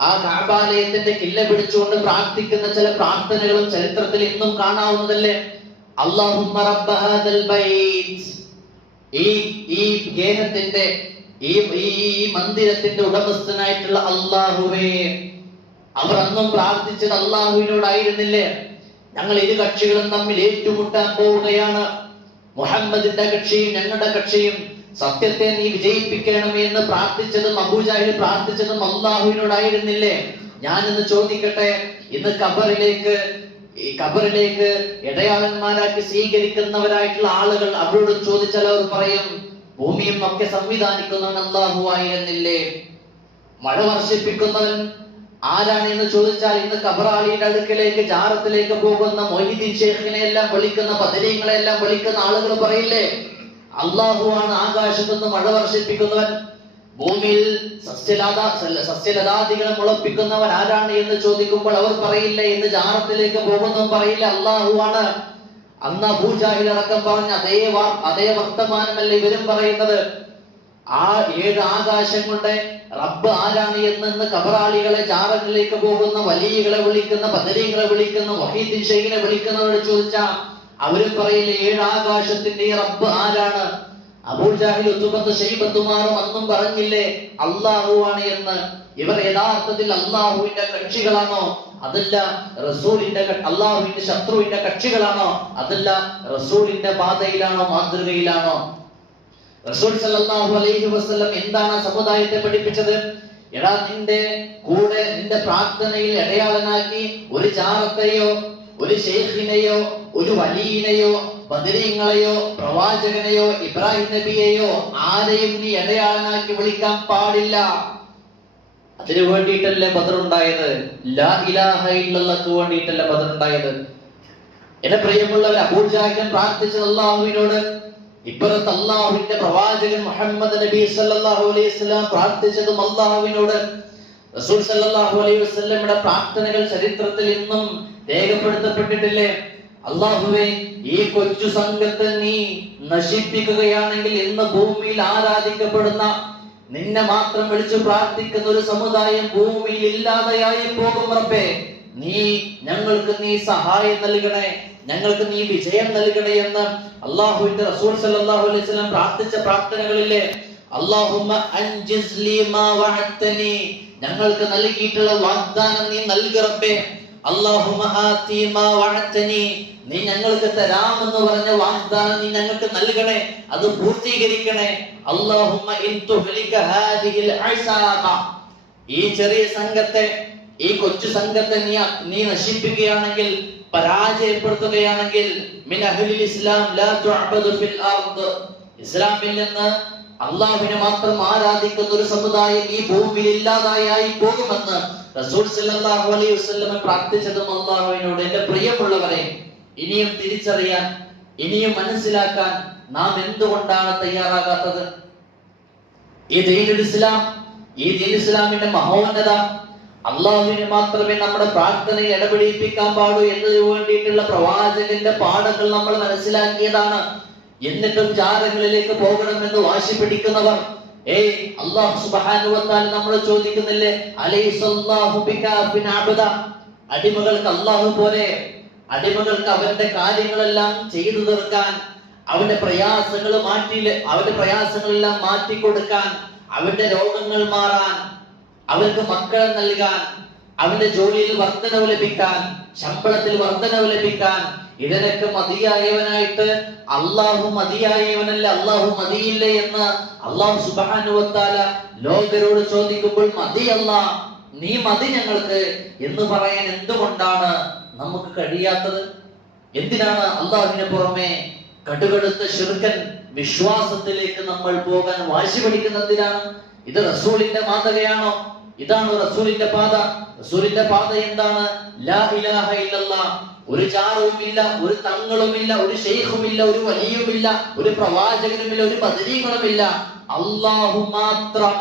ആ കഅബാലയത്തിന്റെ കില്ല പിടിച്ചുകൊണ്ട് പ്രാർത്ഥിക്കുന്ന ചില പ്രാർത്ഥനകളും ചരിത്രത്തിൽ ഇന്നും കാണാവുന്നതല്ലേ? അല്ലാഹുമ്മ റബ്ബ ഹാദൽ ബൈത്ത്, ഈ ഗേഹത്തിന്റെ, ഈ മന്ദിരത്തിന്റെ ഉടമസ്ഥനായിട്ടുള്ള അല്ലാഹുവേ. അവർ അന്നും പ്രാർത്ഥിച്ചത് അല്ലാഹുവിനോടായിരുന്നില്ലേ? ഞങ്ങൾ ഇരു കക്ഷികളും തമ്മിൽ ഏറ്റുമുട്ടാൻ പോവുകയാണ്. മുഹമ്മദിന്റെ കക്ഷിയും ഞങ്ങളുടെ കക്ഷിയും, സത്യത്തെ നീ വിജയിപ്പിക്കണമേ എന്ന് പ്രാർത്ഥിച്ചതും അബൂജഹൽ പ്രാർത്ഥിച്ചതും അല്ലാഹുവിനോടായിരുന്നില്ലേ? ഞാൻ ഇന്ന് ചോദിക്കട്ടെ, ഇന്ന് ഖബറിലേക്ക് ഇടയാളന്മാരാക്കി സ്വീകരിക്കുന്നവരായിട്ടുള്ള ആളുകൾ, അവരോട് ചോദിച്ചാൽ അവർ പറയും ഭൂമിയും ഒക്കെ സംവിധാനിക്കുന്നവൻ അല്ലാഹു ആയിരുന്നില്ലേ? മഴ വർഷിപ്പിക്കുന്നവൻ ആരാണ് എന്ന് ചോദിച്ചാൽ ഇന്ന് ഖബറാളിയുടെ അടുക്കലേക്ക്, ജാറത്തിലേക്ക് പോകുന്ന മൊയ്‌ദീൻ ശൈഖിനെ എല്ലാം വിളിക്കുന്ന, ബദരീങ്ങളെ എല്ലാം വിളിക്കുന്ന ആളുകൾ പറയില്ലേ അല്ലാഹു ആണ് ആകാശത്ത് നിന്ന് മഴ വർഷിപ്പിക്കുന്നവൻ, ഭൂമിയിൽ സസ്യലതാദികളെ മുളപ്പിക്കുന്നവൻ ആരാണ് എന്ന് ചോദിക്കുമ്പോൾ അവർ പറയില്ലേ, ഇന്ന് ജാറത്തിലേക്ക് പോകുന്നവൻ പറയില്ല അല്ലാഹു ആണ്. അന്ന് അബൂജഹൽ അടക്കം പറഞ്ഞ അതേ വർത്തമാനമല്ല ഇവരും പറയുന്നത്. ആ 7 ആകാശങ്ങളുടെ റബ്ബ് ആരാണ് എന്ന് ഖബറാളികളെ, ജാറങ്ങളിലേക്ക് പോകുന്ന വലിയകളെ വിളിക്കുന്ന, ബദരീങ്ങളെ വിളിക്കുന്ന, മൊഹീദ്ദീൻ ശൈഖിനെ വിളിക്കുന്നവരോട് ചോദിച്ചാ അവരും പറയില്ലേ 7 ആകാശത്തിന്റെ റബ്ബ് ആരാണ്? അബൂജഹൽ, ഉത്ബത്ത് ശൈബത്തുമാറും അന്നും പറഞ്ഞില്ലേ അല്ലാഹു ആണ് എന്ന്. ഇവർ യഥാർത്ഥത്തിൽ അല്ലാഹുവിന്റെ കക്ഷികളാണോ? അതല്ല റസൂലിന്റെ, അല്ലാഹുവിന്റെ ശത്രുവിന്റെ കക്ഷികളാണോ? അതല്ല റസൂലിന്റെ പാതയിലാണോ, മാതൃകയിലാണോ? റസൂൽ സല്ലല്ലാഹു അലൈഹി വസല്ലം എന്താണ് സമുദായത്തെ പഠിപ്പിച്ചത്? എടാ, നിന്റെ കൂടെ നിന്റെ പ്രാർത്ഥനയിൽ ഇടയാളനാക്കി ഒരു ജാറത്തെയോ ഒരു ശൈഖിനെയോ ഒരു വലിയനെയോ ബദരീങ്ങളെയോ പ്രവാചകനെയോ ഇബ്രാഹിം നബിയെയോ ആരെയും നീ ഇടയാളനാക്കി വിളിക്കാൻ പാടില്ല. അതിനു വേണ്ടിയിട്ടല്ലേ ബദർ ഉണ്ടായത്? ലാ ഇലാഹ ഇല്ലല്ലാഹ്ക്ക് വേണ്ടിയിട്ടല്ലേ ബദർ ഉണ്ടായത്? എന്റെ പ്രിയമുള്ളവർ, അബൂജഹൽ പ്രാർത്ഥിച്ചത് അല്ലാഹുവിനോട്, ഇപ്പുറത്ത് അല്ലാഹുവിന്റെ പ്രവാചകൻ മുഹമ്മദ് നബി സല്ലല്ലാഹു അലൈഹി വസല്ലം പ്രാർത്ഥിച്ചതും അല്ലാഹുവിനോട്. റസൂൽ സല്ലല്ലാഹു അലൈഹി വസല്ലമയുടെ പ്രാർത്ഥനകൾ ചരിത്രത്തിൽ ഇന്നും രേഖപ്പെടുത്തപ്പെട്ടിട്ടില്ലേ? അല്ലാഹുവേ, ഈ കൊച്ചു സംഘത്തെ നീ നശിപ്പിക്കുകയാണെങ്കിൽ ഇന്ന് ഭൂമിയിൽ ആരാധിക്കപ്പെടുന്ന നിന്നെ മാത്രം വിളിച്ചു പ്രാർത്ഥിക്കുന്ന ഒരു സമുദായം ഭൂമിയിൽ ഇല്ലാതെയായി പോകും റബ്ബേ. ഞങ്ങൾക്ക് നീ സഹായം നൽകണേ, ഞങ്ങൾക്ക് നീ വിജയം നൽകണേ എന്ന് അല്ലാഹുവിന്റെ റസൂൽ സല്ലല്ലാഹു അലൈഹി വസല്ലം പ്രാർത്ഥിച്ച പ്രാർത്ഥനകളിലെ അല്ലാഹുമ്മ അൻജിസ് ലീ മാ വഅദ്തനി, ഞങ്ങൾക്ക് നൽകിയിട്ടുള്ള വാഗ്ദാനം നീ നൽകി റബ്ബേ. അല്ലാഹുമ്മ ആതി മാ വഅദ്തനി, നീ ഞങ്ങൾക്ക് തരാമെന്ന് പറഞ്ഞ വാഗ്ദാനം നീ ഞങ്ങൾക്ക് നൽകണേ, അത് പൂർത്തീകരിക്കണേ. അല്ലാഹുമ്മ ഇൻ തുഹ്ലിക ഹാദിഹിൽ അസാബ, ഈ ചെറിയ സംഘത്തെ, ഈ കൊച്ചു സംഘത്തെ നീ നശിപ്പിക്കുകയാണെങ്കിൽ, പരാജയപ്പെടുത്തുകയാണെങ്കിൽ, മിൻ അഹ്ലിൽ ഇസ്ലാം ലാ തുഅബദു ഫിൽ അർദ്, ഇസ്ലാമിൽ നിന്ന് അല്ലാഹുവിനെ മാത്രം ആരാധിക്കുന്ന ഒരു സമുദായം ഈ ഭൂമിയിൽ ഇല്ലാതായി പോകുമെന്ന് റസൂൽ സല്ലല്ലാഹു അലൈഹി വസല്ലം പ്രാർത്ഥിച്ചതും അല്ലാഹുവിനോട്. എന്റെ പ്രിയമുള്ളവരെ, ഇനിയും തിരിച്ചറിയാൻ, ഇനിയും മനസ്സിലാക്കാൻ നാം എന്തുകൊണ്ടാണ് തയ്യാറാകാത്തത്? ഈ ദീനുൽ ഇസ്ലാം, ഈ ദീനുൽ ഇസ്ലാമിന്റെ മഹോന്നത, അള്ളാഹുവിനെ മാത്രമേ നമ്മുടെ പ്രാർത്ഥനയിൽ ഇടപെടിപ്പിക്കാൻ പാടൂ എന്നതിനു വേണ്ടിയിട്ടുള്ള പ്രവാചകന്റെ പാഠങ്ങൾ നമ്മൾ മനസ്സിലാക്കിയതാണ്. എന്നിട്ടും ജാരങ്ങളിലേക്ക് പോകണമെന്ന് വാശി പിടിക്കുന്നവർ, അല്ലാഹു സുബ്ഹാനഹു വ തആല നമ്മൾ ചോദിക്കുന്നില്ലേ, അലൈസല്ലാഹു ബികാഫിൻ അബ്ദ, അടിമകൾക്ക് അല്ലാഹു പോലെ, അടിമകൾക്ക് അവന്റെ കാര്യങ്ങളെല്ലാം ചെയ്തു തീർക്കാൻ, അവന്റെ പ്രയാസങ്ങളെല്ലാം മാറ്റിക്കൊടുക്കാൻ, അവന്റെ രോഗങ്ങൾ മാറാൻ, അവർക്ക് മക്കളെ നൽകാൻ, അവന്റെ ജോലിയിൽ വർധനവ് ലഭിക്കാൻ, ശമ്പളത്തിൽ വർധനവ് ലഭിക്കാൻ, ഇതിനൊക്കെ മതിയായവനായിട്ട് അല്ലാഹു മതിയായവനല്ല, അല്ലാഹു മതിയില്ലേ എന്ന് അല്ലാഹു സുബ്ഹാനഹു വ തആല ലോകരോട് ചോദിക്കുമ്പോൾ, മതിയല്ല, നീ മതി ഞങ്ങൾക്ക് എന്ന് പറയാൻ എന്തുകൊണ്ടാണ് നമുക്ക് കഴിയാത്തത്? എന്തിനാണ് അല്ലാഹുവിന് പുറമെ കടുകടുത്ത ശിർക്കൻ വിശ്വാസത്തിലേക്ക് നമ്മൾ പോകാൻ വാശി പിടിക്കുന്നതിനാണ്? ഇത് റസൂലിന്റെ മാതൃകയാണോ? ഇതാണ് റസൂലിന്റെ പാത. റസൂലിന്റെ പാത എന്താണ്? ലാ ഇലാഹ ഇല്ലല്ലാഹ്. ഒരു ജാറുമില്ല, ഒരു തങ്ങളുമില്ല, ഒരു ശൈഖുമില്ല, ഒരു വലിയുമില്ല, ഒരു പ്രവാചകനുമില്ല, ഒരു ബദരീകളുമില്ല, അല്ലാഹു മാത്രം.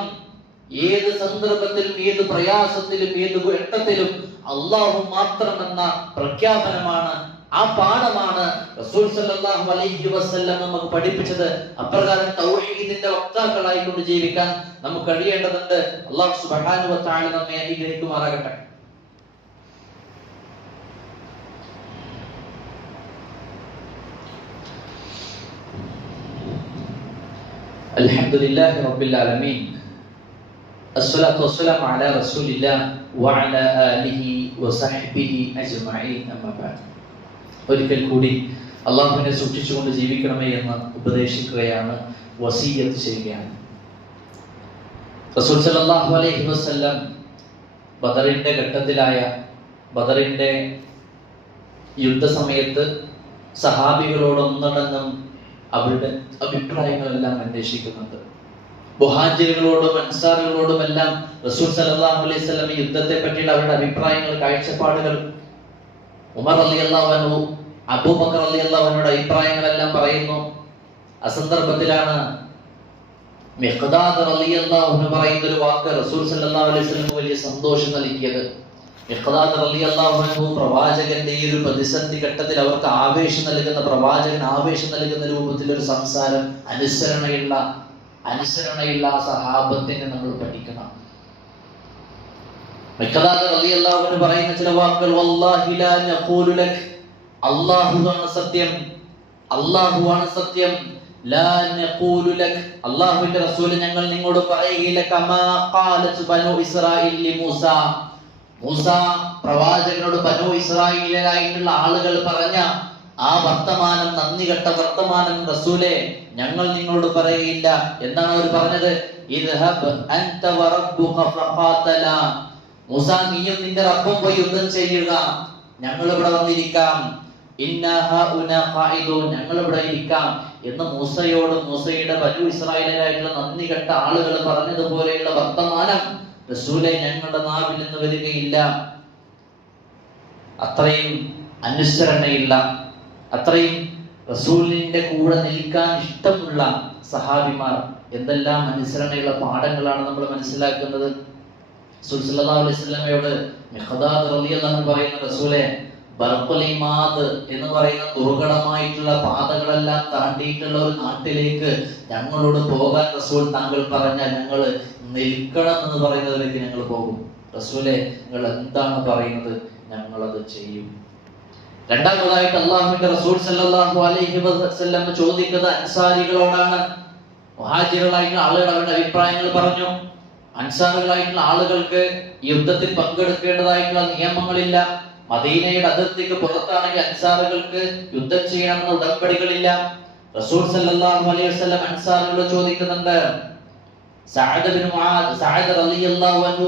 ഏത് സന്ദർഭത്തിലും, ഏത് പ്രയാസത്തിലും, ഏത് ഘട്ടത്തിലും അല്ലാഹു മാത്രം എന്ന പ്രഖ്യാപനമാണ്, ആ പാഠമാണ് റസൂൽ സല്ലല്ലാഹു അലൈഹി വസല്ലം നമുക്ക് പഠിപ്പിച്ചത്. അപ്രകാരം തൗഹീദിന്റെ വക്താക്കളായി കൊണ്ട് ജീവിക്കാൻ നമുക്ക് കഴിയേണ്ടതുണ്ട്. അല്ലാഹു സുബ്ഹാനഹു വ തആല നമ്മെ അനുഗ്രഹിക്കുമാറാകട്ടെ. അൽഹംദുലില്ലാഹി റബ്ബിൽ ആലമീൻ, അസ്സലാത്തു വസ്സലാമു അലാ റസൂലില്ലാഹി വഅലാ ആലിഹി വസഹ്ബിഹി അജ്മഈൻ. അമ്മാ ബഅദ്. ഒരിക്കൽ കൂടി അള്ളാഹുവിനെ സൂക്ഷിച്ചുകൊണ്ട് ജീവിക്കണമേ എന്ന് ഉപദേശിക്കുകയാണ്, വസിയ്യത്ത് ചെയ്യുകയാണ്. റസൂൽ സല്ലല്ലാഹു അലൈഹി വസല്ലം ബദറിന്റെ ഘട്ടത്തിലായ, ബദറിന്റെ യുദ്ധസമയത്ത് സഹാബികളോട് ഒന്നടങ്കം അവരുടെ അഭിപ്രായങ്ങളെല്ലാം അന്വേഷിക്കുന്നുണ്ട്. മുഹാജിറുകളോടും അൻസാറുകളോടുമെല്ലാം റസൂൽ സല്ലല്ലാഹു അലൈഹി വസല്ലം യുദ്ധത്തെ പറ്റിയുള്ള അവരുടെ അഭിപ്രായങ്ങൾ, കാഴ്ചപ്പാടുകൾ, ഉമർ റളിയല്ലാഹു അൻഹു, അബൂബക്കർ റളിയല്ലാഹു അൻഹുയുടെ അഭിപ്രായങ്ങളെല്ലാം പറയുന്നു. അസന്ദർഭത്തിലാണ് മിഖ്ദാദ് റളിയല്ലാഹു അൻഹു പറയുന്ന ഒരു വാക്ക് റസൂൽ സല്ലല്ലാഹു അലൈഹി വസല്ലം വലിയ സന്തോഷം നൽകിയത്. മിഖ്ദാദ് റളിയല്ലാഹു അൻഹു പ്രവാചകന്റെ ഈ ഒരു പ്രതിസന്ധി ഘട്ടത്തിൽ അവർക്ക് ആവേശം നൽകുന്ന, പ്രവാചകൻ ആവേശം നൽകുന്ന രൂപത്തിൽ ഒരു സംസാരം, അനുസരണയുള്ള സഹാബത്തിനെ നമ്മൾ പഠിക്കണം. മിഖ്ദാദ് റളിയല്ലാഹു അൻഹു പറയുന്ന ചില വാക്കുകൾ, വല്ലാഹി ലാ നഖൂലു ലക്, അല്ലാഹുവാണ് സത്യം, അല്ലാഹുവാണ് സത്യം, ലാ നഖൂലു ലക്, അല്ലാഹുവിന്റെ റസൂൽ ഞങ്ങൾ നിങ്ങളോട് പറയുകയില്ല, കമാ ഖാലത് ബനു ഇസ്രായീൽ ലി മൂസ, മൂസ പ്രവാചകനോട് ബനു ഇസ്രായീലിലായിട്ടുള്ള ആളുകൾ പറഞ്ഞ ആ വർത്തമാനം, നന്ദി കെട്ട വർത്തമാനം റസൂലേ ഞങ്ങൾ നിങ്ങളോട് പറയില്ല. എന്താണ് അവർ പറഞ്ഞത്? ഇദ്ഹബ് അൻത വറബ്ബുക ഫഖാതല. മൂസ, നീയും നിന്റെ റബ്ബും പോയി യുദ്ധം ചെയ്യുക, ഞങ്ങൾ ഇവിടെ വന്നിരിക്കാം. ഇന്നാ ഹഉന ഖാഇദൂൻ, ഞങ്ങൾ ഇവിടെ ഇരിക്കാം എന്ന് മൂസയോട് മൂസയുടെ ബനൂ ഇസ്രായേലിലായിട്ടുള്ള നന്ദി കെട്ട ആളുകൾ പറഞ്ഞതുപോലെയുള്ള വർത്തമാനം റസൂലേ ഞങ്ങളുടെ നാവിൽ നിന്ന് വരികയില്ല. അത്രയും അനുസരണയില്ല, അത്രയും റസൂലിന്റെ കൂടെ നിൽക്കാൻ ഇഷ്ടമുള്ള സഹാബിമാർ. എന്തെല്ലാം അനുസരണയുള്ള പാഠങ്ങളാണ് നമ്മൾ മനസ്സിലാക്കുന്നത്. റസൂൽ സല്ലല്ലാഹു അലൈഹി വസല്ലമയോട് മിഖ്ദാദ് റളിയല്ലാഹു അൻഹു പറയുന്ന, റസൂലേ ബർഖുലിമാദ് എന്ന് പറയുന്ന ദുർഘടമായിട്ടുള്ള പാതകളെല്ലാം താണ്ടിയിട്ടുള്ള ഒരു നാട്ടിലേക്ക് ഞങ്ങളോട് പോകാൻ റസൂൽ താങ്കൾ പറഞ്ഞാൽ ഞങ്ങൾ നിൽക്കണം എന്ന് പറയുന്നതിലേക്ക് ഞങ്ങൾ പോകും. റസൂലേ നിങ്ങൾ എന്താണ് പറയുന്നത്, ഞങ്ങളത് ചെയ്യും. രണ്ടാമതായിട്ട് അള്ളാഹുവിന്റെ റസൂൽ സല്ലല്ലാഹു അലൈഹി വസല്ലം ചോദിക്കുന്നത് അൻസാരികളോടാണ്. മുഹാജിറുകളായിട്ടുള്ള ആളുകൾ അവരുടെ അഭിപ്രായങ്ങൾ പറഞ്ഞു. അൻസാറുകളായിട്ടുള്ള ആളുകൾക്ക് യുദ്ധത്തിൽ പങ്കെടുക്കേണ്ടതായിട്ടുള്ള നിയമങ്ങളില്ല. മദീനയുടെ അതിർത്തിക്ക് പുറത്താണെങ്കിൽ അൻസാറുകൾക്ക് യുദ്ധം ചെയ്യണമെന്ന ഉടമ്പടികളില്ല. റസൂൽ സല്ലല്ലാഹു അലൈഹി വസല്ലം അൻസാറുകളോട് ചോദിക്കുന്നുണ്ട്. സഅദ് റളിയല്ലാഹു അൻഹു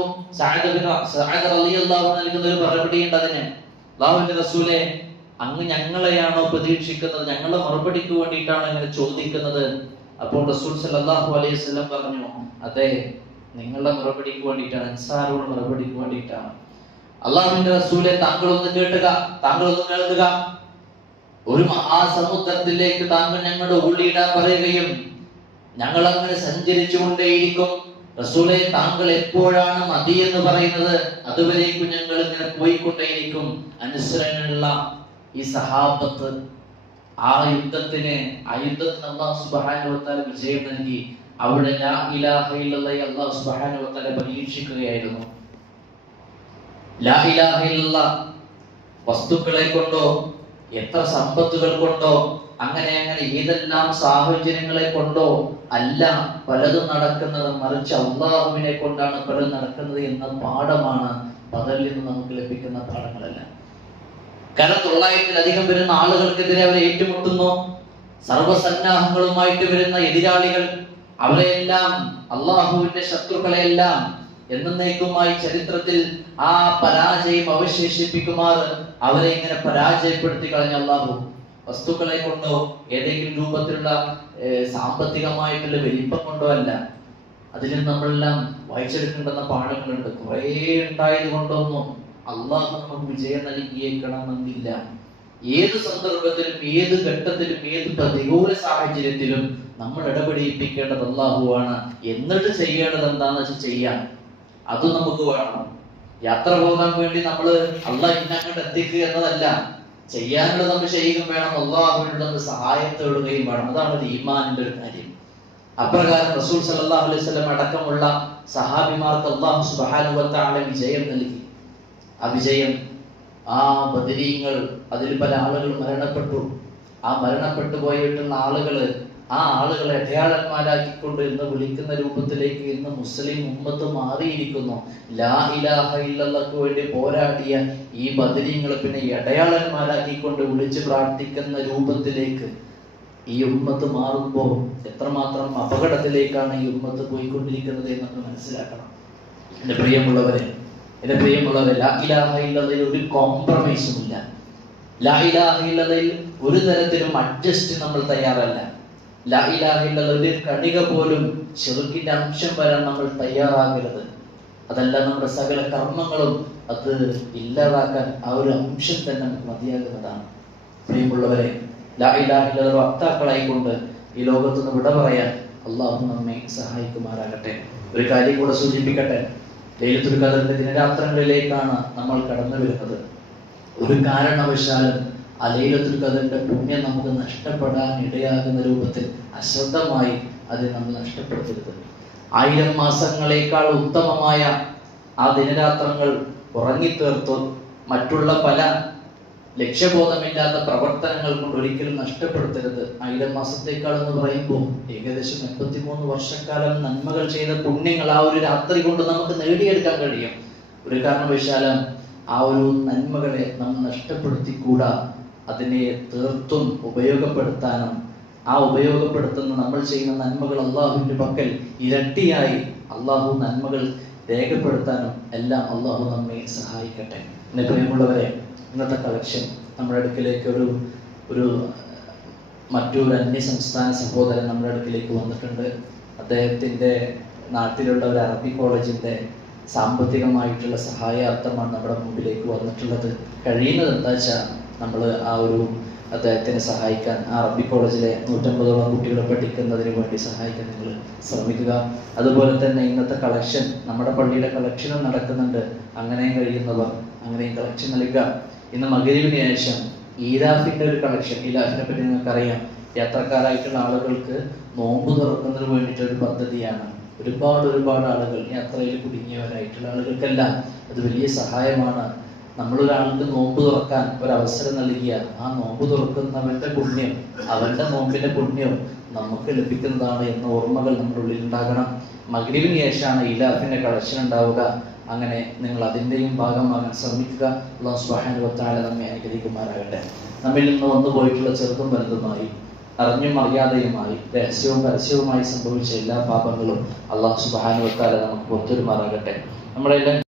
നൽകുന്ന ഒരു മറുപടി ഉണ്ട് അതിന്. അല്ലാഹുവിന്റെ റസൂലേ, അങ്ങ് ഞങ്ങളെയാണോ പ്രതീക്ഷിക്കുന്നത്? ഞങ്ങളുടെ മറുപടിക്ക് വേണ്ടിയിട്ടാണ് ഇങ്ങനെ ചോദിക്കുന്നത്? അപ്പോൾ റസൂൽ സല്ലല്ലാഹു അലൈഹി വസല്ലം പറഞ്ഞു, അതെ, നിങ്ങളുടെ മറുപടിക്ക് വേണ്ടിയിട്ടാണ്, അൻസാറുകളുടെ മറുപടിക്ക് വേണ്ടിയിട്ടാണ്. അള്ളാഹുവിന്റെ റസൂലെ, താങ്കളൊന്ന് കേൾക്കുക. ഒരു മഹാസമുദ്രത്തിലേക്ക് താങ്കൾ ഞങ്ങളുടെ ഉള്ളിടാൻ പറയുകയും ഞങ്ങൾ അങ്ങനെ സഞ്ചരിച്ചു കൊണ്ടേയിരിക്കും. റസൂലെ, താങ്കൾ എപ്പോഴാണ് മതി എന്ന് പറയുന്നത് അതുവരേക്കും ഞങ്ങൾ ഇങ്ങനെ പോയിക്കൊണ്ടേയിരിക്കും. അനുസരണയുള്ള ഈ സഹാബത്ത് ആ യുദ്ധത്തിന് അല്ലാഹു സുബ്ഹാനഹു വ തആല വിജയം നൽകി. അവിടെ ലാ ഇലാഹ ഇല്ലല്ലാഹ് അല്ലാഹു സുബ്ഹാനഹു വ തആല പരീക്ഷിക്കുകയായിരുന്നു. ലാ ഇലാഹ ഇല്ലല്ലാഹ് വസ്തുക്കളെ കൊണ്ടോ എത്ര സമ്പത്തുകൾ കൊണ്ടോ അങ്ങനെ ഏതെല്ലാം സാഹചര്യങ്ങളെ കൊണ്ടോ അല്ല പലതും നടക്കുന്നത്, മറിച്ച് അല്ലാഹുവിനെ കൊണ്ടാണ് പലതും നടക്കുന്നത് എന്ന പാഠമാണ് ബദറിൽ നിന്ന് നമുക്ക് ലഭിക്കുന്ന പാഠങ്ങളല്ല. കാരണം 900-ലധികം വരുന്ന ആളുകൾക്കെതിരെ അവരെ ഏറ്റുമുട്ടുന്നു. സർവസന്നാഹങ്ങളുമായിട്ട് വരുന്ന എതിരാളികൾ, അവരെല്ലാം അള്ളാഹുവിന്റെ ശത്രുക്കളെയെല്ലാം എന്നേക്കുമായി ചരിത്രത്തിൽ ആ പരാജയം അവശേഷിപ്പിക്കുമാർ അവരെ ഇങ്ങനെ പരാജയപ്പെടുത്തി കളഞ്ഞ അള്ളാഹു. വസ്തുക്കളെ കൊണ്ടോ ഏതെങ്കിലും രൂപത്തിലുള്ള സാമ്പത്തികമായിട്ടുള്ള വലിപ്പം കൊണ്ടോ അല്ല. അതിൽ നമ്മളെല്ലാം വായിച്ചെടുക്കേണ്ടുന്ന പാഠങ്ങളുണ്ട്. കുറെ ഉണ്ടായത് കൊണ്ടൊന്നും അള്ളാഹു നമുക്ക് വിജയം നൽകിയേക്കണമെന്നില്ല. ഏത് സന്ദർഭത്തിലും ഏത് ഘട്ടത്തിലും ഏത് പ്രതികൂല സാഹചര്യത്തിലും നമ്മൾ ഇടപെടിപ്പിക്കേണ്ടത് അള്ളാഹുവാണ്. എന്നിട്ട് ചെയ്യേണ്ടത് എന്താന്ന് വെച്ചാൽ ചെയ്യാം. അത് നമുക്ക് വേണം. യാത്ര പോകാൻ വേണ്ടി നമ്മൾ അള്ളാഹ് ഇന്നങ്ങോട്ട് എത്തിക്കുക എന്നതല്ല, ചെയ്യാനുള്ളത് നമ്മൾ ചെയ്യുകയും വേണം, അള്ളാഹുവിനോട് നമ്മൾ സഹായം തേടുകയും വേണം. അതാണ് ഒരു ഈമാനിന്റെ ഒരു കാര്യം. അപ്രകാരം റസൂൽ സല്ലല്ലാഹു അലൈഹി വസല്ലം അടക്കമുള്ള സഹാബിമാർക്ക് അല്ലാഹു സുബ്ഹാനഹു വ തആല വിജയം നൽകി. ആ വിജയം, ആ ബദരീങ്ങൾ, അതിൽ പല ആളുകൾ മരണപ്പെട്ടു. ആ മരണപ്പെട്ടു പോയിട്ടുള്ള ആ ആളുകളെ അടയാളന്മാരാക്കിക്കൊണ്ട് ഇന്ന് വിളിക്കുന്ന രൂപത്തിലേക്ക് ഇന്ന് മുസ്ലിം ഉമ്മത്ത് മാറിയിരിക്കുന്നു. ലാ ഇലാഹ ഇല്ലല്ലാഹ്ക്ക് വേണ്ടി പോരാടിയ ഈ ബദരീങ്ങളെ പിന്നെ അടയാളന്മാരാക്കിക്കൊണ്ട് വിളിച്ച് പ്രാർത്ഥിക്കുന്ന രൂപത്തിലേക്ക് ഈ ഉമ്മത്ത് മാറുമ്പോൾ എത്രമാത്രം അപകടത്തിലേക്കാണ് ഈ ഉമ്മത്ത് പോയിക്കൊണ്ടിരിക്കുന്നത് എന്ന് നമ്മൾ മനസ്സിലാക്കണം. എന്റെ പ്രിയമുള്ളവരെ, ലാ ഇലാഹ ഇല്ലല്ലാഹയിൽ ഒരു കോംപ്രമൈസും ഇല്ല. ലാ ഇലാഹ ഇല്ലല്ലാഹയിൽ ഒരു തരത്തിലും അഡ്ജസ്റ്റ് നമ്മൾ തയ്യാറല്ല. ലാ ഇലാഹ ഇല്ലല്ലാഹ് ഒരു കണിക പോലും ശിർക്കിന്റെ അംശം വരാൻ നമ്മൾ തയ്യാറാകരുത്. അതല്ല നമ്മുടെ സകല കർമ്മങ്ങളും അത് ഇല്ലാതാക്കാൻ ആ ഒരു അംശം തന്നെ നമുക്ക് മതിയാകുന്നതാണ്. പ്രിയമുള്ളവരെ, ലാ ഇലാഹ ഇല്ലല്ലാഹ് വക്താക്കളായിക്കൊണ്ട് ഈ ലോകത്ത് നിന്ന് വിട പറയാൻ അള്ളാഹു നമ്മെ സഹായിക്കുമാറാകട്ടെ. ഒരു കാര്യം കൂടെ സൂചിപ്പിക്കട്ടെ. ലൈലത്തുൽ ഖദറിന്റെ ദിനരാത്രങ്ങളിലേക്കാണ് നമ്മൾ കടന്നു വരുന്നത്. ഒരു കാരണവശാലും ആ ലൈലത്തുൽ ഖദറിന്റെ പുണ്യം നമുക്ക് നഷ്ടപ്പെടാൻ ഇടയാകുന്ന രൂപത്തിൽ അശ്രദ്ധമായി അത് നമ്മൾ നഷ്ടപ്പെടുത്തരുത്. 1000 മാസങ്ങളേക്കാൾ ഉത്തമമായ ആ ദിനരാത്രങ്ങൾ ഉറങ്ങിത്തീർത്തു മറ്റുള്ള പല ലക്ഷ്യബോധമില്ലാത്ത പ്രവർത്തനങ്ങൾ കൊണ്ട് ഒരിക്കലും നഷ്ടപ്പെടുത്തരുത്. 1000 മാസത്തേക്കാൾ എന്ന് പറയുമ്പോൾ ഏകദേശം 83 വർഷക്കാലം നന്മകൾ ചെയ്ത പുണ്യങ്ങൾ ആ ഒരു രാത്രി കൊണ്ട് നമുക്ക് നേടിയെടുക്കാൻ കഴിയും. ഒരു കാരണവശാലും ആ ഒരു നന്മകളെ നമ്മൾ നഷ്ടപ്പെടുത്തിക്കൂടാ. അതിനെ തീർത്തും ഉപയോഗപ്പെടുത്താനും ആ ഉപയോഗപ്പെടുത്തുന്ന നമ്മൾ ചെയ്യുന്ന നന്മകൾ അള്ളാഹുവിന്റെ പക്കൽ ഇരട്ടിയായി അള്ളാഹു നന്മകൾ രേഖപ്പെടുത്താനും എല്ലാം അള്ളാഹു നമ്മെ സഹായിക്കട്ടെ. എന്നെ പ്രിയമുള്ളവരെ, ഇന്നത്തെ കളക്ഷൻ നമ്മുടെ അടുക്കിലേക്ക് ഒരു മറ്റൊരു അന്യ സംസ്ഥാന സഹോദരൻ നമ്മുടെ അടുക്കിലേക്ക് വന്നിട്ടുണ്ട്. അദ്ദേഹത്തിൻ്റെ നാട്ടിലുള്ള ഒരു അറബി കോളേജിൻ്റെ സാമ്പത്തികമായിട്ടുള്ള സഹായാർത്ഥമാണ് നമ്മുടെ മുമ്പിലേക്ക് വന്നിട്ടുള്ളത്. കഴിയുന്നത് എന്താ വെച്ചാൽ നമ്മൾ അദ്ദേഹത്തിനെ സഹായിക്കാൻ, ആ അറബി കോളേജിലെ 150ഓളം കുട്ടികളെ പഠിക്കുന്നതിന് വേണ്ടി സഹായിക്കാൻ നിങ്ങൾ ശ്രമിക്കുക. അതുപോലെ തന്നെ ഇന്നത്തെ കളക്ഷൻ, നമ്മുടെ പള്ളിയിലെ കളക്ഷനും നടക്കുന്നുണ്ട്. അങ്ങനെയും കഴിയുന്നവർ അങ്ങനെയും കളക്ഷൻ നൽകുക. ഇന്ന് മഗ്‌രിബിന് ശേഷം ഈലാഫിൻ്റെ ഒരു കളക്ഷൻ, ഈലാഫിനെ പറ്റി നിങ്ങൾക്കറിയാം, യാത്രക്കാരായിട്ടുള്ള ആളുകൾക്ക് നോമ്പ് തുറക്കുന്നതിന് വേണ്ടിയിട്ടൊരു പദ്ധതിയാണ്. ഒരുപാട് ആളുകൾ യാത്രയിൽ കുടുങ്ങിയവരായിട്ടുള്ള ആളുകൾക്കെല്ലാം അത് വലിയ സഹായമാണ്. നമ്മളൊരാൾക്ക് നോമ്പ് തുറക്കാൻ ഒരവസരം നൽകിയ ആ നോമ്പ് തുറക്കുന്നവന്റെ പുണ്യം, അവന്റെ നോമ്പിന്റെ പുണ്യം നമുക്ക് ലഭിക്കുന്നതാണ് എന്ന ഓർമ്മകൾ നമ്മുടെ ഉള്ളിൽ ഉണ്ടാകണം. മഗ്‌രിബിന് ശേഷമാണ് ഈലാഫിന്റെ കളക്ഷൻ ഉണ്ടാവുക. അങ്ങനെ നിങ്ങൾ അതിൻ്റെയും ഭാഗമാകാൻ ശ്രമിക്കുക. അല്ലാഹു സുബ്ഹാനഹു വ തആല നമ്മെ അനുഗ്രഹിക്കുമാറാകട്ടെ. നമ്മിൽ നിന്ന് വന്നു പോയിട്ടുള്ള ചെറുതും വലുതുമായി, അറിഞ്ഞും അറിയാതെയുമായി, രഹസ്യവും പരസ്യവുമായി സംഭവിച്ച എല്ലാ പാപങ്ങളും അല്ലാഹു സുബ്ഹാനഹു വ തആല നമുക്ക് പുറത്തുവരുമാറാകട്ടെ. നമ്മളെല്ലാം